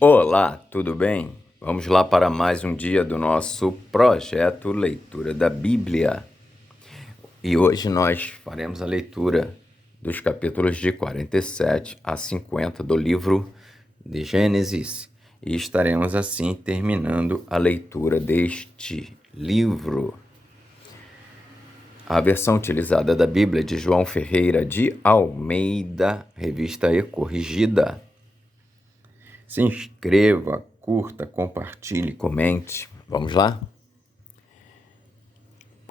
Olá, tudo bem? Vamos lá para mais um dia do nosso projeto Leitura da Bíblia. E hoje nós faremos a leitura dos capítulos de 47 a 50 do livro de Gênesis. E estaremos assim terminando a leitura deste livro. A versão utilizada da Bíblia é de João Ferreira de Almeida, revista e corrigida. Se inscreva, curta, compartilhe, comente. Vamos lá?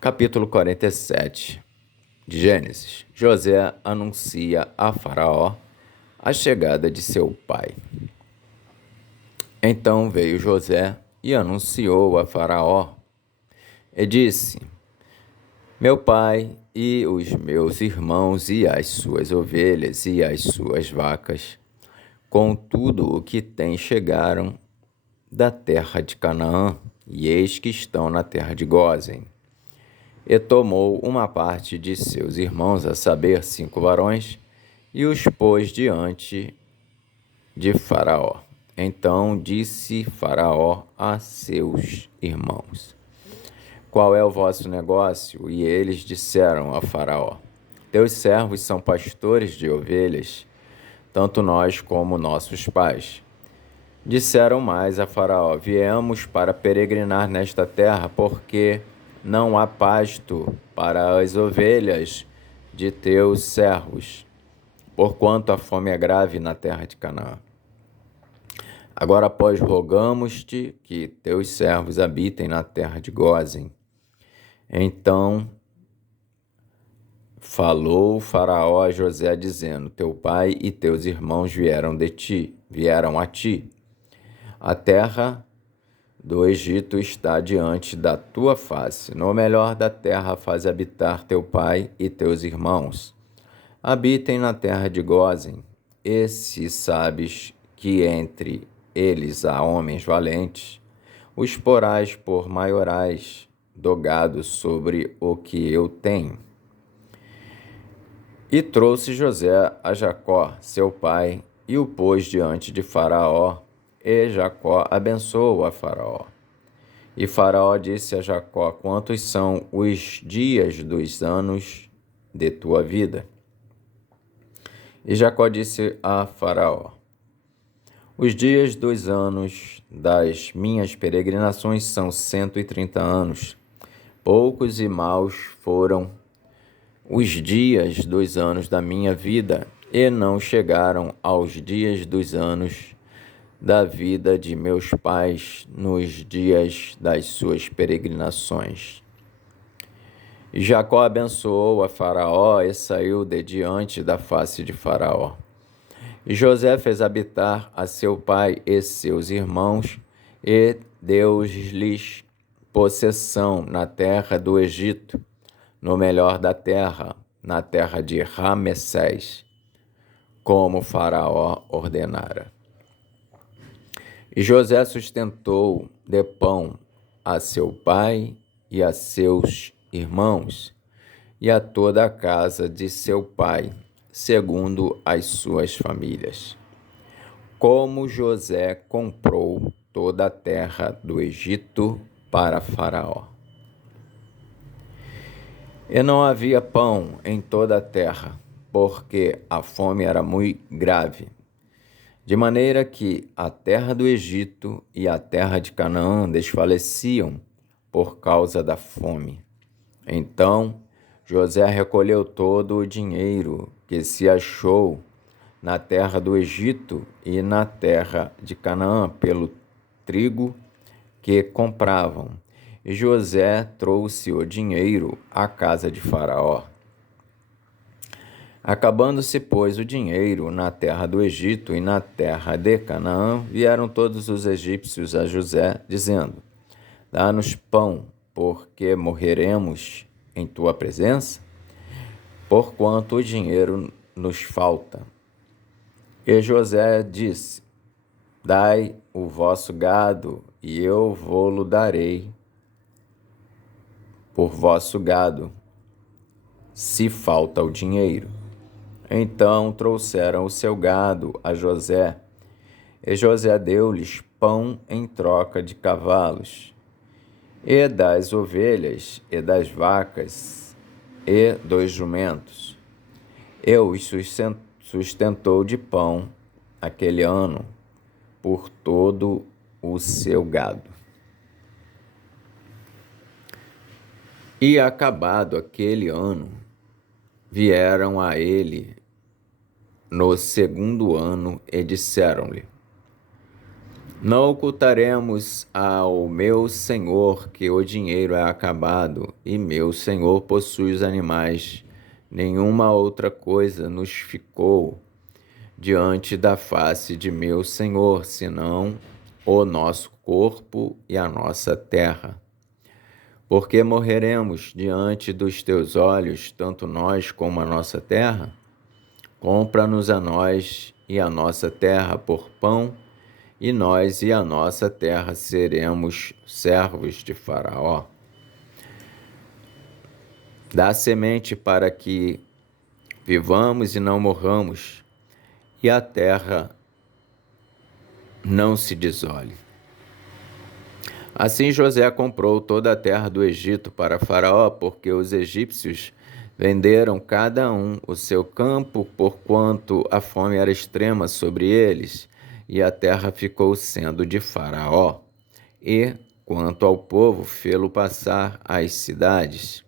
Capítulo 47 de Gênesis. José anuncia a Faraó a chegada de seu pai. Então veio José e anunciou a Faraó e disse: Meu pai e os meus irmãos e as suas ovelhas e as suas vacas, com tudo o que tem, chegaram da terra de Canaã, e eis que estão na terra de Gósen. E tomou uma parte de seus irmãos, a saber, 5 varões, e os pôs diante de Faraó. Então disse Faraó a seus irmãos: Qual é o vosso negócio? E eles disseram a Faraó: Teus servos são pastores de ovelhas, tanto nós como nossos pais. Disseram mais a Faraó: Viemos para peregrinar nesta terra, porque não há pasto para as ovelhas de teus servos, porquanto a fome é grave na terra de Canaã. Agora, pois, rogamos-te que teus servos habitem na terra de Gósen. Então falou Faraó a José, dizendo: Teu pai e teus irmãos vieram a ti. A terra do Egito está diante da tua face. No melhor da terra faz habitar teu pai e teus irmãos. Habitem na terra de Gósen. E se sabes que entre eles há homens valentes, os porás por maiorais do gado sobre o que eu tenho. E trouxe José a Jacó, seu pai, e o pôs diante de Faraó, e Jacó abençoou a Faraó. E Faraó disse a Jacó: Quantos são os dias dos anos de tua vida? E Jacó disse a Faraó: Os dias dos anos das minhas peregrinações são 130 anos. Poucos e maus foram os dias dos anos da minha vida, e não chegaram aos dias dos anos da vida de meus pais nos dias das suas peregrinações. E Jacó abençoou a Faraó e saiu de diante da face de Faraó. E José fez habitar a seu pai e seus irmãos, e deu-lhes possessão na terra do Egito, no melhor da terra, na terra de Ramessés, como Faraó ordenara. E José sustentou de pão a seu pai e a seus irmãos, e a toda a casa de seu pai, segundo as suas famílias. Como José comprou toda a terra do Egito para Faraó. E não havia pão em toda a terra, porque a fome era muito grave, de maneira que a terra do Egito e a terra de Canaã desfaleciam por causa da fome. Então José recolheu todo o dinheiro que se achou na terra do Egito e na terra de Canaã pelo trigo que compravam. E José trouxe o dinheiro à casa de Faraó. Acabando-se, pois, o dinheiro na terra do Egito e na terra de Canaã, vieram todos os egípcios a José, dizendo: Dá-nos pão, porque morreremos em tua presença, porquanto o dinheiro nos falta. E José disse: Dai o vosso gado, e eu vô-lo darei por vosso gado, se falta o dinheiro. Então trouxeram o seu gado a José, E José deu-lhes pão em troca de cavalos, e das ovelhas, e das vacas, e dos jumentos. E os sustentou de pão aquele ano por todo o seu gado. E acabado aquele ano, vieram a ele no segundo ano e disseram-lhe: Não ocultaremos ao meu senhor que o dinheiro é acabado, e meu senhor possui os animais. Nenhuma outra coisa nos ficou diante da face de meu senhor, senão o nosso corpo e a nossa terra. Porque morreremos diante dos teus olhos, tanto nós como a nossa terra? Compra-nos a nós e a nossa terra por pão, e nós e a nossa terra seremos servos de Faraó. Dá semente para que vivamos e não morramos, e a terra não se desole. Assim José comprou toda a terra do Egito para Faraó, porque os egípcios venderam cada um o seu campo, porquanto a fome era extrema sobre eles, e a terra ficou sendo de Faraó. E, quanto ao povo, fê-lo passar às cidades,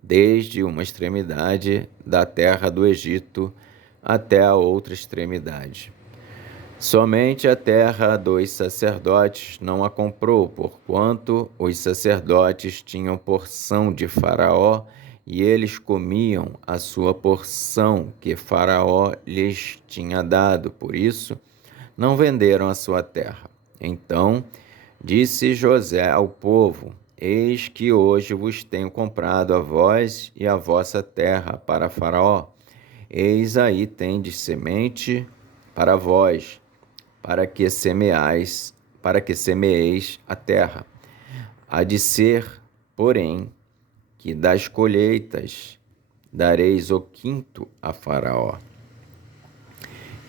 desde uma extremidade da terra do Egito até a outra extremidade. Somente a terra dos sacerdotes não a comprou, porquanto os sacerdotes tinham porção de Faraó, e eles comiam a sua porção que Faraó lhes tinha dado. Por isso, não venderam a sua terra. Então disse José ao povo: Eis que hoje vos tenho comprado a vós e a vossa terra para Faraó. Eis aí tendes semente para vós, para que semeeis a terra. Há de ser, porém, que das colheitas dareis o quinto a Faraó,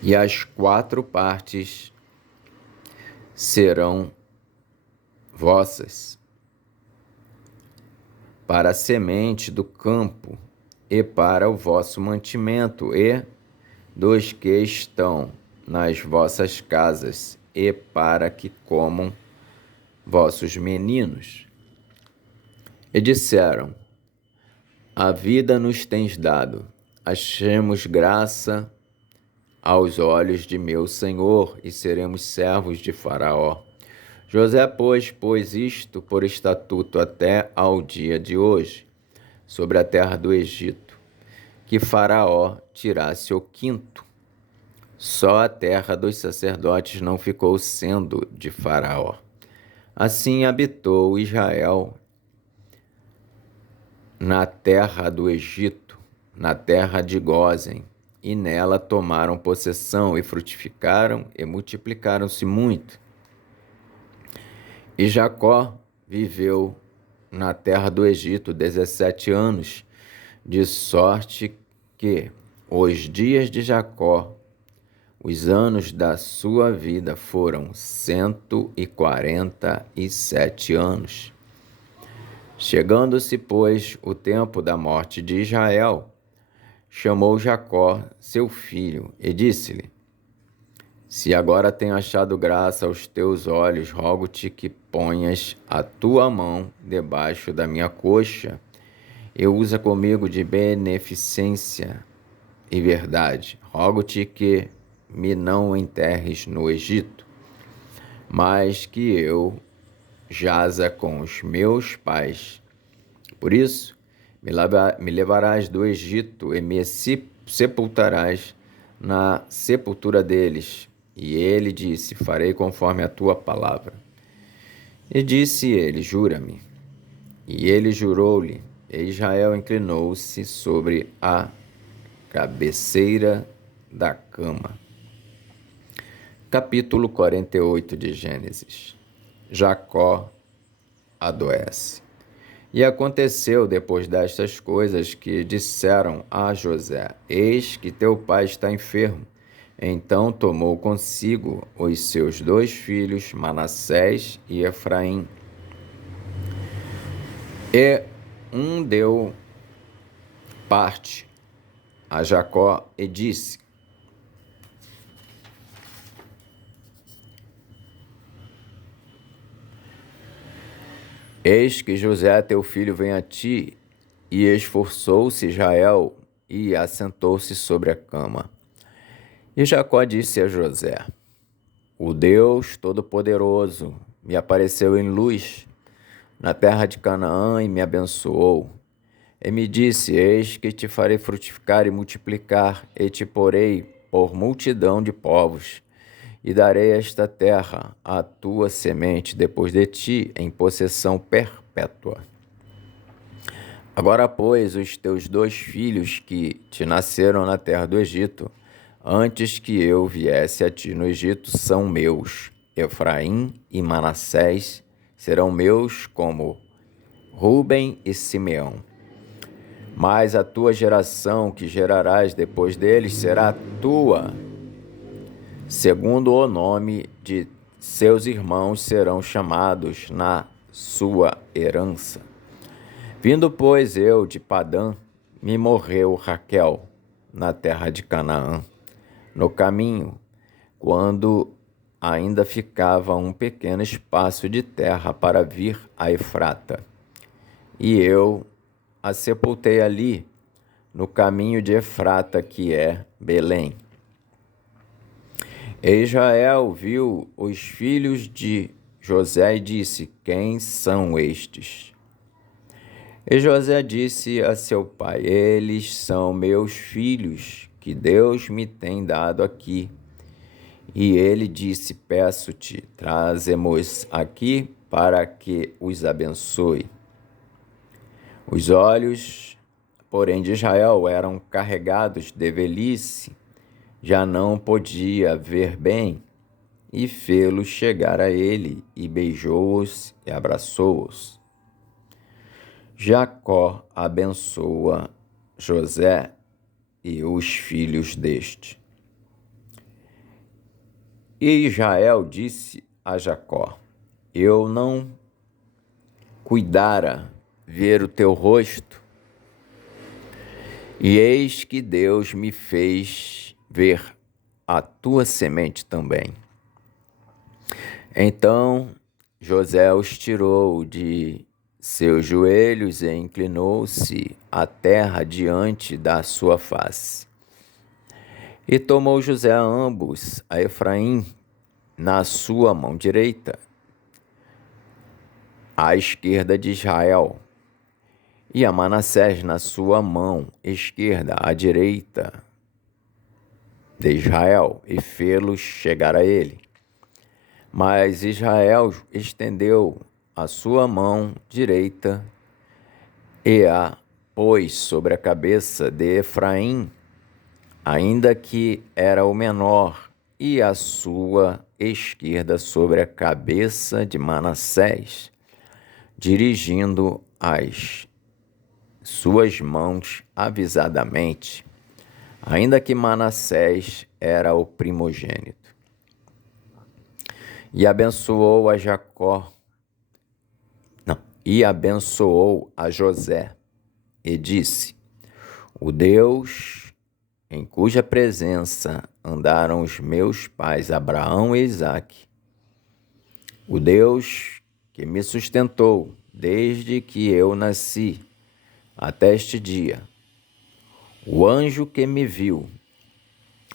e as 4 partes serão vossas, para a semente do campo e para o vosso mantimento, e dos que estão nas vossas casas, e para que comam vossos meninos. E disseram: A vida nos tens dado, achemos graça aos olhos de meu senhor, e seremos servos de Faraó. José, pois, pôs isto por estatuto até ao dia de hoje, sobre a terra do Egito, que Faraó tirasse o quinto. Só a terra dos sacerdotes não ficou sendo de Faraó. Assim habitou Israel na terra do Egito, na terra de Gósen, e nela tomaram possessão, e frutificaram, e multiplicaram-se muito. E Jacó viveu na terra do Egito 17 anos, de sorte que os dias de Jacó, os anos da sua vida, foram 147 anos. Chegando-se, pois, o tempo da morte de Israel, chamou Jacó, seu filho, e disse-lhe: Se agora tenho achado graça aos teus olhos, rogo-te que ponhas a tua mão debaixo da minha coxa, e usa comigo de beneficência e verdade. Rogo-te que me não enterres no Egito, mas que eu jaza com os meus pais. Por isso, me levarás do Egito e me sepultarás na sepultura deles. E ele disse: Farei conforme a tua palavra. E disse ele: Jura-me. E ele jurou-lhe, e Israel inclinou-se sobre a cabeceira da cama. Capítulo 48 de Gênesis. Jacó adoece. E aconteceu depois destas coisas que disseram a José: Eis que teu pai está enfermo. Então tomou consigo os seus 2 filhos, Manassés e Efraim, e deu parte a Jacó e disse: Eis que José teu filho vem a ti. E esforçou-se Israel e assentou-se sobre a cama. E Jacó disse a José: O Deus Todo-Poderoso me apareceu em luz na terra de Canaã e me abençoou. E me disse: Eis que te farei frutificar e multiplicar, e te porei por multidão de povos, e darei esta terra à tua semente depois de ti em possessão perpétua. Agora, pois, os teus 2 filhos que te nasceram na terra do Egito, antes que eu viesse a ti no Egito, são meus. Efraim e Manassés serão meus como Ruben e Simeão. Mas a tua geração que gerarás depois deles será tua, segundo o nome de seus irmãos serão chamados na sua herança. Vindo, pois, eu de Padã, me morreu Raquel na terra de Canaã, no caminho, quando ainda ficava um pequeno espaço de terra para vir a Efrata. E eu a sepultei ali, no caminho de Efrata, que é Belém. E Israel viu os filhos de José e disse: Quem são estes? E José disse a seu pai: Eles são meus filhos, que Deus me tem dado aqui. E ele disse: Peço-te, traze-mos aqui para que os abençoe. Os olhos, porém, de Israel eram carregados de velhice, já não podia ver bem, e fê-los chegar a ele, e beijou-os e abraçou-os. Jacó abençoa José e os filhos deste. E Israel disse a Jacó: Eu não cuidara ver o teu rosto, e eis que Deus me fez ver a tua semente também. Então José os tirou de seus joelhos e inclinou-se à terra diante da sua face. E tomou José a ambos, a Efraim na sua mão direita, à esquerda de Israel, e a Manassés na sua mão esquerda, à direita de Israel, e fê-los chegar a ele. Mas Israel estendeu a sua mão direita e a pôs sobre a cabeça de Efraim, ainda que era o menor, e a sua esquerda sobre a cabeça de Manassés, dirigindo as suas mãos avisadamente, ainda que Manassés era o primogênito. E abençoou a José, e disse: O Deus em cuja presença andaram os meus pais Abraão e Isaque, o Deus que me sustentou desde que eu nasci até este dia, o anjo que me viu,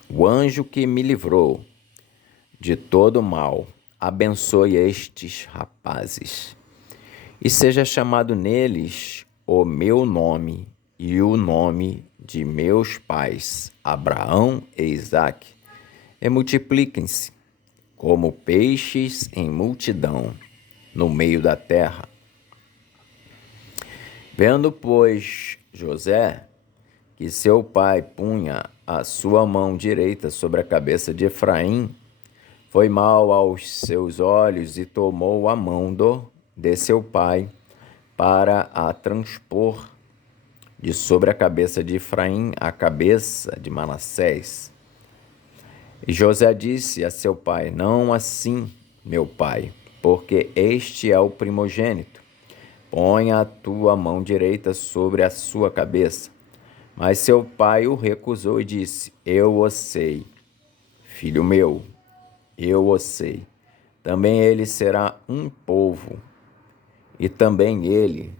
o anjo que me livrou de todo mal, abençoe estes rapazes, e seja chamado neles o meu nome e o nome de meus pais, Abraão e Isaque, e multipliquem-se como peixes em multidão no meio da terra. Vendo, pois, José que seu pai punha a sua mão direita sobre a cabeça de Efraim, foi mal aos seus olhos e tomou a mão de seu pai para a transpor de sobre a cabeça de Efraim a cabeça de Manassés. E José disse a seu pai: Não assim, meu pai, porque este é o primogênito. Ponha a tua mão direita sobre a sua cabeça. Mas seu pai o recusou e disse: Eu o sei, filho meu, eu o sei. Também ele será um povo, e também ele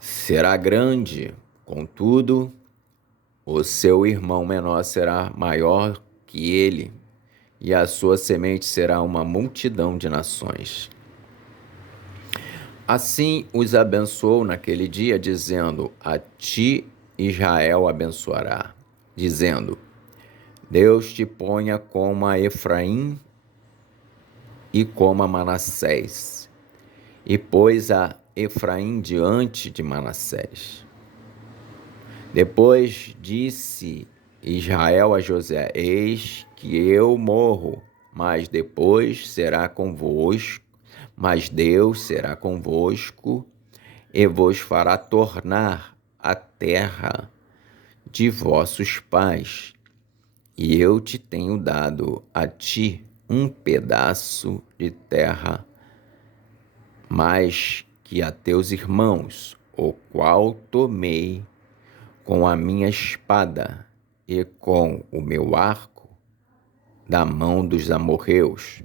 será grande. Contudo, o seu irmão menor será maior que ele, e a sua semente será uma multidão de nações. Assim os abençoou naquele dia, dizendo: A ti Israel abençoará, dizendo: Deus te ponha como a Efraim e como a Manassés. E pôs a Efraim diante de Manassés. Depois disse Israel a José: Eis que eu morro, mas depois será convosco, mas Deus será convosco e vos fará tornar a terra de vossos pais. E eu te tenho dado a ti um pedaço de terra, mais que a teus irmãos, o qual tomei com a minha espada e com o meu arco da mão dos amorreus.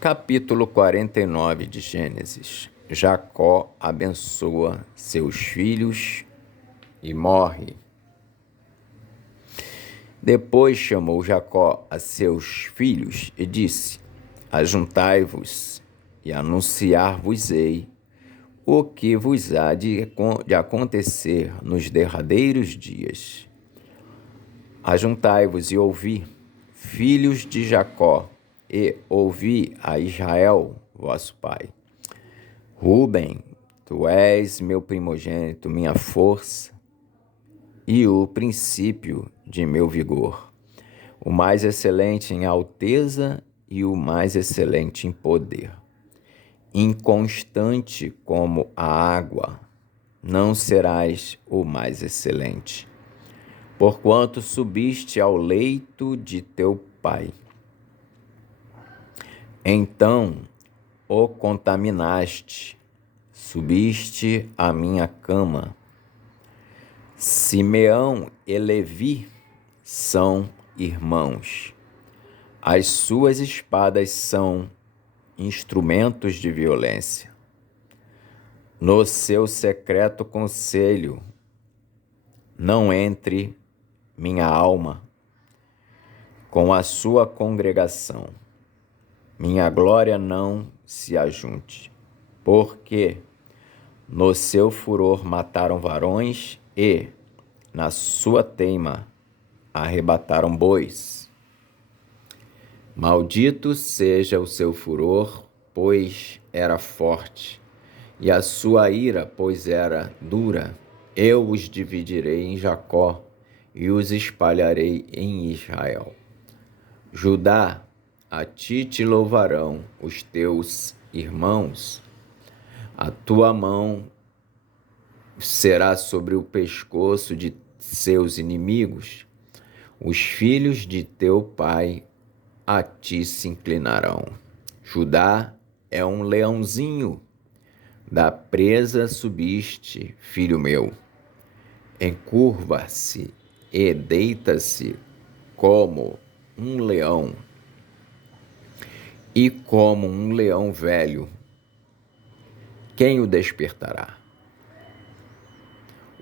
Capítulo 49 de Gênesis. Jacó abençoa seus filhos e morre. Depois chamou Jacó a seus filhos e disse: Ajuntai-vos e anunciar-vos-ei o que vos há de acontecer nos derradeiros dias. Ajuntai-vos e ouvi, filhos de Jacó, e ouvi a Israel, vosso pai. Ruben, tu és meu primogênito, minha força e o princípio de meu vigor, o mais excelente em alteza e o mais excelente em poder. Inconstante como a água, não serás o mais excelente, porquanto subiste ao leito de teu pai. Então o contaminaste, subiste à minha cama. Simeão e Levi são irmãos. As suas espadas são instrumentos de violência. No seu secreto conselho, não entre minha alma com a sua congregação. Minha glória não se ajunte, porque no seu furor mataram varões e, na sua teima, arrebataram bois. Maldito seja o seu furor, pois era forte, e a sua ira, pois era dura. Eu os dividirei em Jacó e os espalharei em Israel. Judá, a ti te louvarão os teus irmãos. A tua mão será sobre o pescoço de seus inimigos. Os filhos de teu pai a ti se inclinarão. Judá é um leãozinho. Da presa subiste, filho meu. Encurva-se e deita-se como um leão, e como um leão velho. Quem o despertará?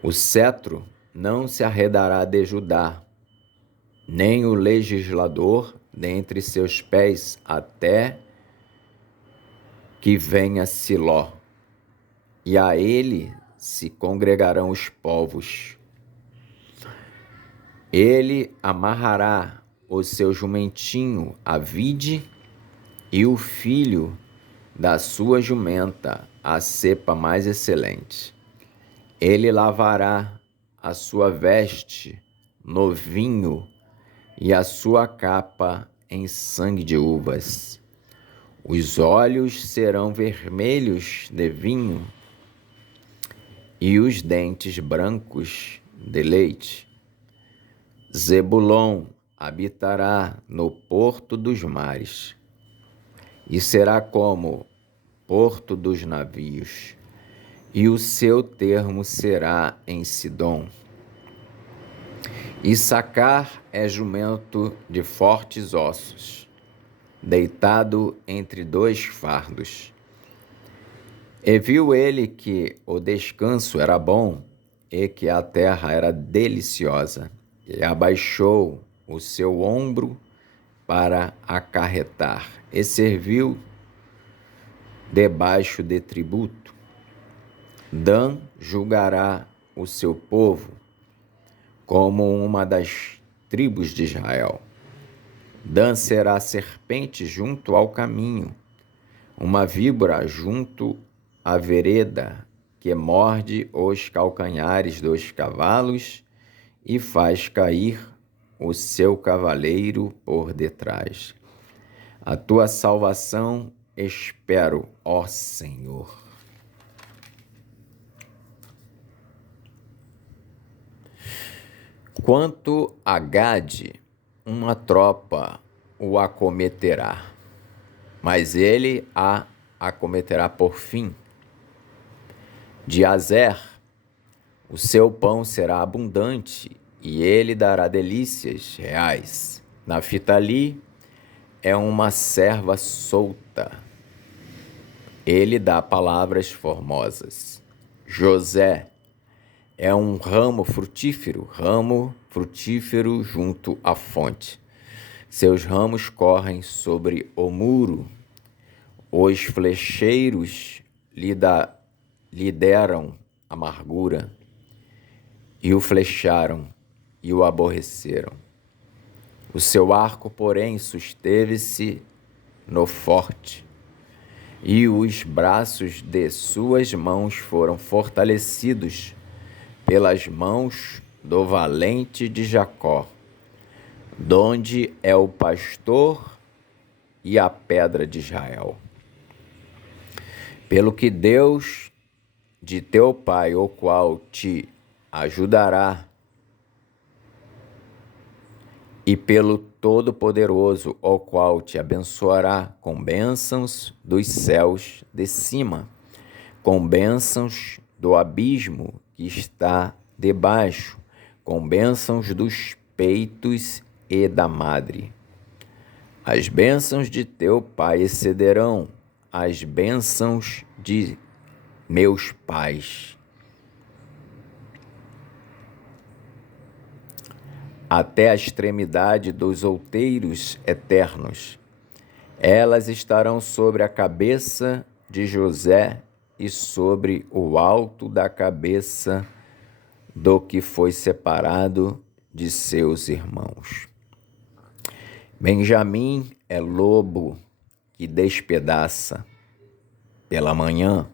O cetro não se arredará de Judá, nem o legislador dentre seus pés, até que venha Siló, e a ele se congregarão os povos. Ele amarrará o seu jumentinho à vide, e o filho da sua jumenta à cepa mais excelente. Ele lavará a sua veste no vinho e a sua capa em sangue de uvas. Os olhos serão vermelhos de vinho e os dentes brancos deleite. Zebulon habitará no porto dos mares, e será como porto dos navios, e o seu termo será em Sidom. Issacar é jumento de fortes ossos, deitado entre dois fardos. E viu ele que o descanso era bom e que a terra era deliciosa, e abaixou o seu ombro para acarretar, e serviu debaixo de tributo. Dan julgará o seu povo como uma das tribos de Israel. Dan será serpente junto ao caminho, uma víbora junto à vereda, que morde os calcanhares dos cavalos e faz cair o seu cavaleiro por detrás. A tua salvação espero, ó Senhor. Quanto a Gade, uma tropa o acometerá, mas ele a acometerá por fim. De Azer, o seu pão será abundante, e ele dará delícias reais. Naftali é uma serva solta, ele dá palavras formosas. José é um ramo frutífero junto à fonte. Seus ramos correm sobre o muro. Os flecheiros lhe deram amargura, e o flecharam e o aborreceram. O seu arco, porém, susteve-se no forte, e os braços de suas mãos foram fortalecidos pelas mãos do valente de Jacó, donde é o pastor e a pedra de Israel. Pelo que Deus de teu pai, o qual te ajudará, e pelo Todo-Poderoso, o qual te abençoará com bênçãos dos céus de cima, com bênçãos do abismo que está debaixo, com bênçãos dos peitos e da madre. As bênçãos de teu pai excederão as bênçãos de meus pais, até a extremidade dos outeiros eternos. Elas estarão sobre a cabeça de José e sobre o alto da cabeça do que foi separado de seus irmãos. Benjamim é lobo que despedaça. Pela manhã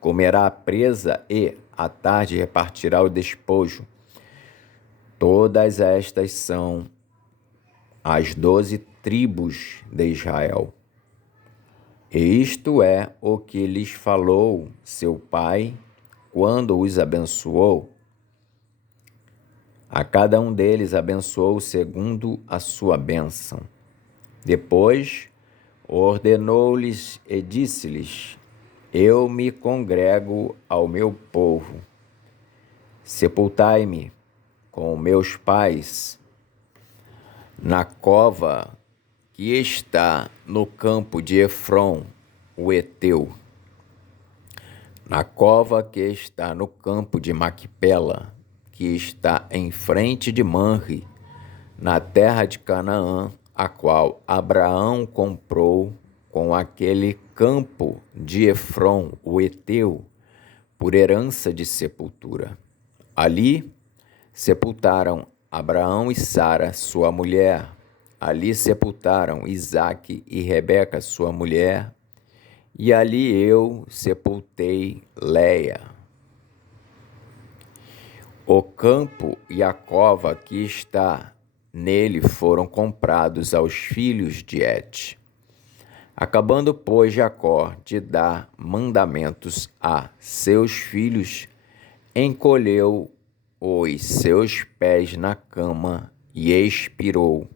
comerá a presa e, à tarde, repartirá o despojo. Todas estas são as 12 tribos de Israel. E isto é o que lhes falou seu pai quando os abençoou. A cada um deles abençoou segundo a sua bênção. Depois ordenou-lhes e disse-lhes: Eu me congrego ao meu povo. Sepultai-me com meus pais na cova que está no campo de Efron, o Eteu, na cova que está no campo de Maquipela, que está em frente de Manre, na terra de Canaã, a qual Abraão comprou com aquele campo de Efron, o Eteu, por herança de sepultura. Ali sepultaram Abraão e Sara, sua mulher. Ali sepultaram Isaque e Rebeca, sua mulher. E ali eu sepultei Leia. O campo e a cova que está nele foram comprados aos filhos de Et. Acabando, pois, Jacó de dar mandamentos a seus filhos, encolheu os seus pés na cama e expirou,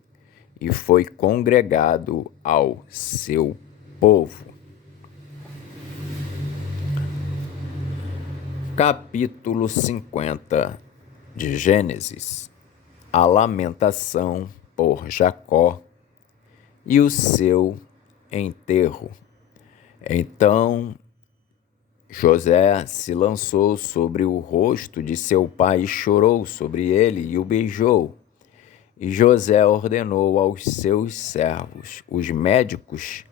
e foi congregado ao seu povo. Capítulo 50 de Gênesis. A lamentação por Jacó e o seu enterro. Então José se lançou sobre o rosto de seu pai e chorou sobre ele e o beijou. E José ordenou aos seus servos, os médicos,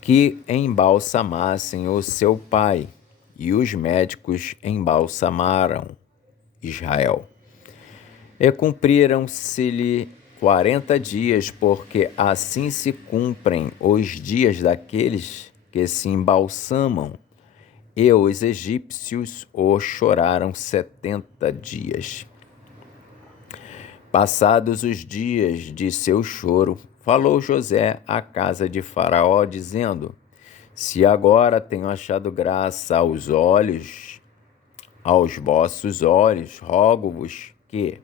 que embalsamassem o seu pai, e os médicos embalsamaram Israel. E cumpriram-se-lhe 40 dias, porque assim se cumprem os dias daqueles que se embalsamam, e os egípcios o choraram 70 dias. Passados os dias de seu choro, falou José à casa de Faraó, dizendo: Se agora tenho achado graça aos vossos olhos, rogo-vos que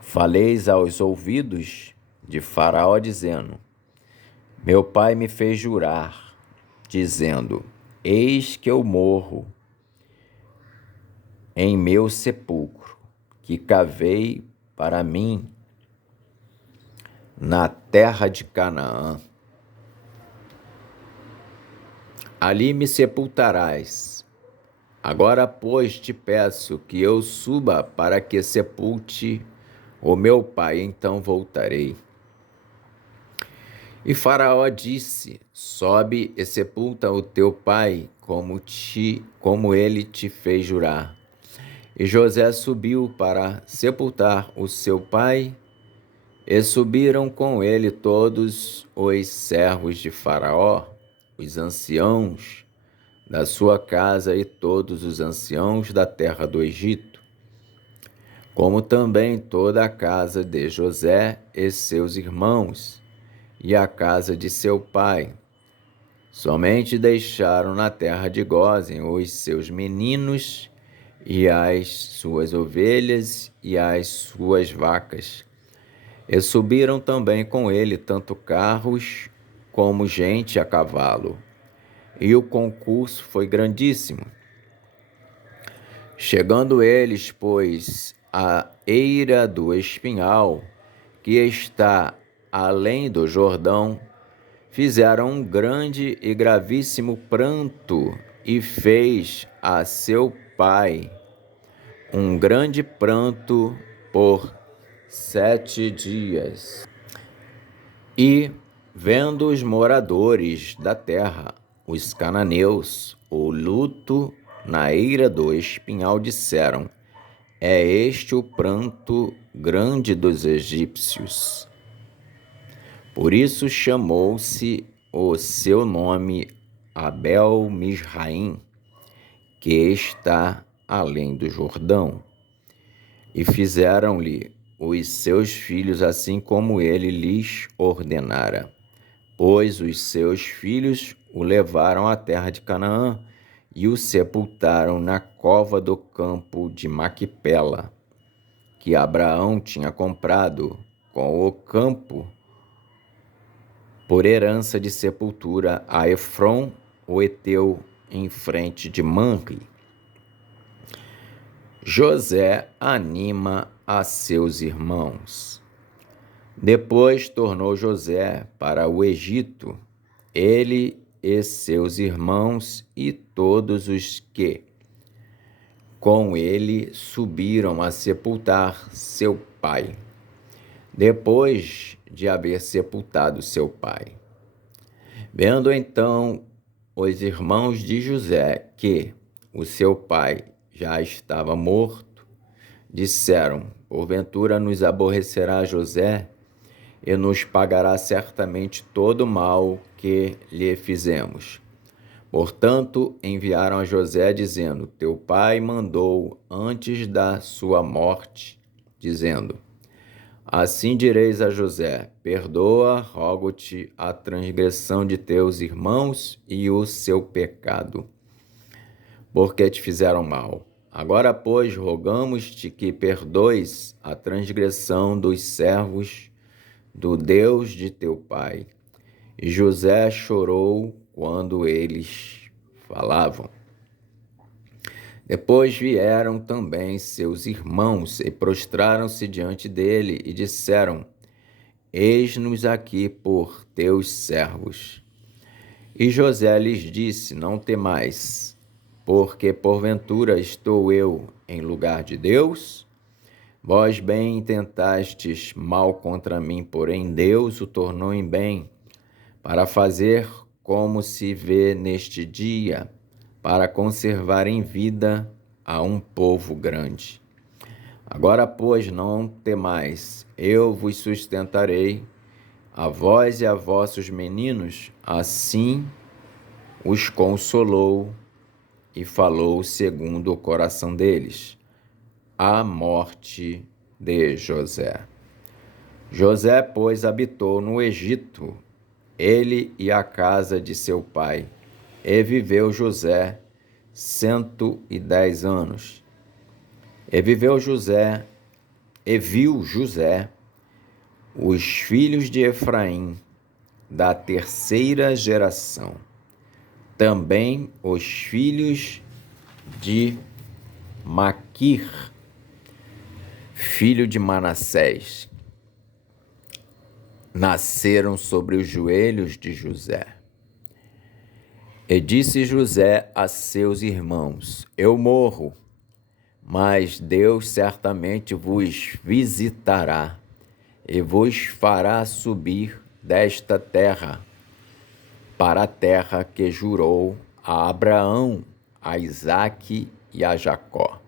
faleis aos ouvidos de Faraó, dizendo: Meu pai me fez jurar, dizendo: Eis que eu morro em meu sepulcro, que cavei para mim na terra de Canaã. Ali me sepultarás. Agora, pois, te peço que eu suba para que sepulte o meu pai, então voltarei. E Faraó disse: Sobe e sepulta o teu pai, como ele te fez jurar. E José subiu para sepultar o seu pai, e subiram com ele todos os servos de Faraó, os anciãos da sua casa e todos os anciãos da terra do Egito, como também toda a casa de José e seus irmãos, e a casa de seu pai. Somente deixaram na terra de Gósen os seus meninos e as suas ovelhas e as suas vacas. E subiram também com ele tanto carros como gente a cavalo. E o concurso foi grandíssimo. Chegando eles, pois, à eira do Espinhal, que está além do Jordão, fizeram um grande e gravíssimo pranto, e fez a seu pai um grande pranto por 7 dias. E, vendo os moradores da terra, os cananeus, o luto na eira do Espinhal, disseram: É este o pranto grande dos egípcios. Por isso chamou-se o seu nome Abel-Misraim, que está além do Jordão. E fizeram-lhe os seus filhos assim como ele lhes ordenara. Pois os seus filhos o levaram à terra de Canaã e o sepultaram na cova do campo de Maquipela, que Abraão tinha comprado com o campo por herança de sepultura a Efrom, o heteu, em frente de Manre. José anima a seus irmãos. Depois tornou José para o Egito, ele e seus irmãos e todos os que com ele subiram a sepultar seu pai, depois de haver sepultado seu pai. Vendo então os irmãos de José que o seu pai já estava morto, disseram: Porventura nos aborrecerá José e nos pagará certamente todo o mal que lhe fizemos. Portanto, enviaram a José, dizendo: Teu pai mandou antes da sua morte, dizendo: Assim direis a José: Perdoa, rogo-te, a transgressão de teus irmãos e o seu pecado, porque te fizeram mal. Agora, pois, rogamos-te que perdoes a transgressão dos servos do Deus de teu pai. E José chorou quando eles falavam. Depois vieram também seus irmãos e prostraram-se diante dele e disseram: Eis-nos aqui por teus servos. E José lhes disse: Não temais, porque porventura estou eu em lugar de Deus? Vós bem intentastes mal contra mim, porém Deus o tornou em bem, para fazer como se vê neste dia, para conservar em vida a um povo grande. Agora, pois, não temais, eu vos sustentarei, a vós e a vossos meninos. Assim os consolou e falou segundo o coração deles. A morte de José. José, pois, habitou no Egito, ele e a casa de seu pai, e viveu José 110 anos. E viu José os filhos de Efraim da terceira geração, também os filhos de Maquir, filho de Manassés, nasceram sobre os joelhos de José. E disse José a seus irmãos: Eu morro, mas Deus certamente vos visitará e vos fará subir desta terra para a terra que jurou a Abraão, a Isaque e a Jacó.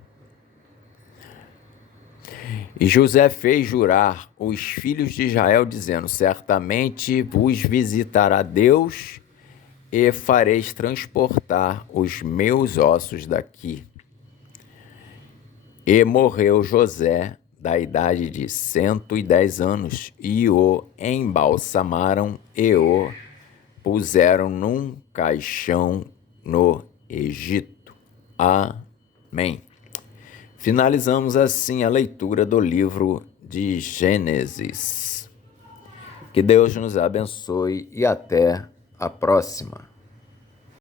E José fez jurar os filhos de Israel, dizendo: Certamente vos visitará Deus e fareis transportar os meus ossos daqui. E morreu José da idade de 110 anos, e o embalsamaram e o puseram num caixão no Egito. Amém. Finalizamos assim a leitura do livro de Gênesis. Que Deus nos abençoe e até a próxima.